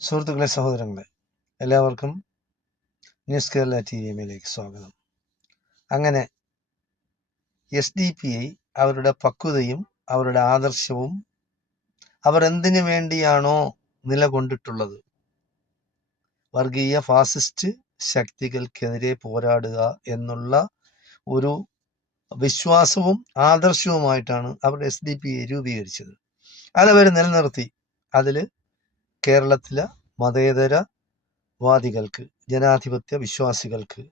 സുഹൃത്തുക്കളെ, സഹോദരങ്ങളെ, എല്ലാവർക്കും ന്യൂസ് കേരള TVMലേക്ക് സ്വാഗതം. അങ്ങനെ SDPI അവരുടെ പക്വതയും അവരുടെ ആദർശവും അവർ എന്തിനു വേണ്ടിയാണോ നിലകൊണ്ടിട്ടുള്ളത്, വർഗീയ ഫാസിസ്റ്റ് ശക്തികൾക്കെതിരെ പോരാടുക എന്നുള്ള ഒരു വിശ്വാസവും ആദർശവുമായിട്ടാണ് അവർ SDPI രൂപീകരിച്ചത്. അതവർ നിലനിർത്തി. അതിൽ കേരളത്തിലെ മതേതരവാദികൾക്ക്, ജനാധിപത്യ വിശ്വാസികൾക്ക്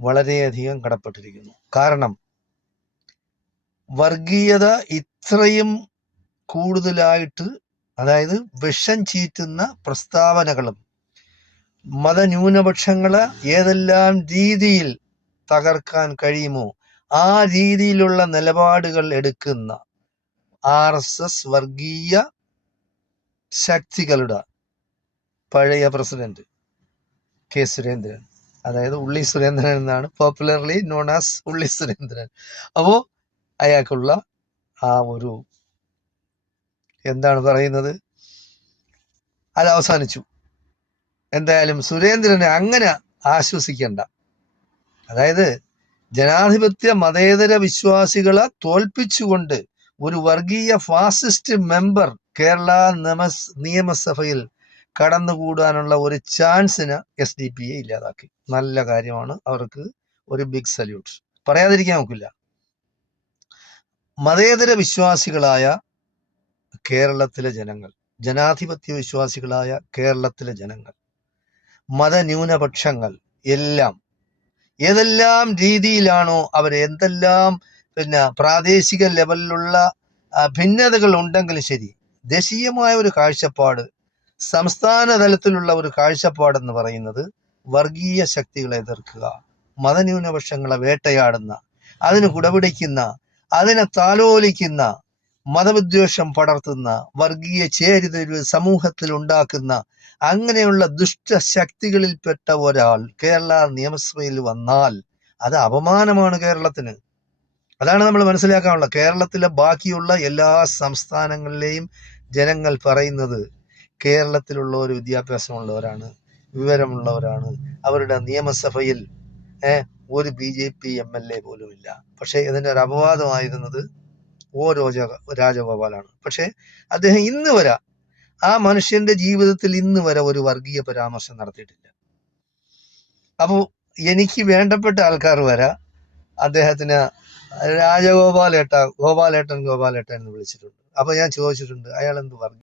വളരെയധികം കടപ്പെട്ടിരിക്കുന്നു. കാരണം വർഗീയത ഇത്രയും കൂടുതലായിട്ട്, അതായത് വിഷം ചീറ്റുന്ന പ്രസ്താവനകളും മതന്യൂനപക്ഷങ്ങളെ ഏതെല്ലാം രീതിയിൽ തകർക്കാൻ കഴിയുമോ ആ രീതിയിലുള്ള നിലപാടുകൾ എടുക്കുന്ന RSS വർഗീയ ശക്തികളുടെ പഴയ പ്രസിഡന്റ് K. സുരേന്ദ്രൻ, അതായത് ഉള്ളി സുരേന്ദ്രൻ എന്നാണ് പോപ്പുലർലി നോൺ ആസ് ഉള്ളി സുരേന്ദ്രൻ. അപ്പോ അയാൾക്കുള്ള ആ ഒരു എന്താണ് പറയുന്നത്, അത് അവസാനിച്ചു. എന്തായാലും സുരേന്ദ്രനെ അങ്ങനെ ആശ്വസിക്കണ്ട. അതായത് ജനാധിപത്യ മതേതര വിശ്വാസികളെ തോൽപ്പിച്ചുകൊണ്ട് ഒരു വർഗീയ ഫാസിസ്റ്റ് മെമ്പർ കേരള നിയമസഭയിൽ കടന്നുകൂടാനുള്ള ഒരു ചാൻസിന് SDPI ഇല്ലാതാക്കി. നല്ല കാര്യമാണ്, അവർക്ക് ഒരു ബിഗ് സല്യൂട്ട്, പറയാതിരിക്കാൻ നോക്കില്ല. മതേതര വിശ്വാസികളായ കേരളത്തിലെ ജനങ്ങൾ, ജനാധിപത്യ വിശ്വാസികളായ കേരളത്തിലെ ജനങ്ങൾ, മതന്യൂനപക്ഷങ്ങൾ എല്ലാം ഏതെല്ലാം രീതിയിലാണോ അവർ എന്തെല്ലാം പ്രാദേശിക ലെവലിലുള്ള ഭിന്നതകൾ ഉണ്ടെങ്കിലും ശരി, ദേശീയമായ ഒരു കാഴ്ചപ്പാട്, സംസ്ഥാന തലത്തിലുള്ള ഒരു കാഴ്ചപ്പാടെന്ന് പറയുന്നത് വർഗീയ ശക്തികളെ എതിർക്കുക, മതന്യൂനപക്ഷങ്ങളെ വേട്ടയാടുന്ന, അതിന് കുടപിടിക്കുന്ന, അതിനെ താലോലിക്കുന്ന, മതവിദ്വേഷം പടർത്തുന്ന, വർഗീയ ചേരിതിരിവ് സമൂഹത്തിൽ ഉണ്ടാക്കുന്ന അങ്ങനെയുള്ള ദുഷ്ടശക്തികളിൽപ്പെട്ട ഒരാൾ കേരള നിയമസഭയിൽ വന്നാൽ അത് അപമാനമാണ് കേരളത്തിന്. അതാണ് നമ്മൾ മനസ്സിലാക്കാനുള്ളത്. കേരളത്തിലെ ബാക്കിയുള്ള എല്ലാ സംസ്ഥാനങ്ങളിലെയും ജനങ്ങൾ പറയുന്നത് കേരളത്തിലുള്ള ഒരു വിദ്യാഭ്യാസമുള്ളവരാണ്, വിവരമുള്ളവരാണ്, അവരുടെ നിയമസഭയിൽ ഒരു BJP MLA പോലും ഇല്ല. പക്ഷേ ഇതിൻ്റെ ഒരു അപവാദമായിരുന്നത് രാജഗോപാലാണ്. പക്ഷേ അദ്ദേഹം ഇന്ന് വരെ, ആ മനുഷ്യന്റെ ജീവിതത്തിൽ ഇന്ന് വരെ ഒരു വർഗീയ പരാമർശം നടത്തിയിട്ടില്ല. അപ്പോൾ എനിക്ക് വേണ്ടപ്പെട്ട ആൾക്കാർ വരെ അദ്ദേഹത്തിന് ഗോപാലേട്ടൻ എന്ന് വിളിച്ചിട്ടുണ്ട്. അപ്പൊ ഞാൻ ചോദിച്ചിട്ടുണ്ട്, അയാൾ എന്ത് വർഗീയ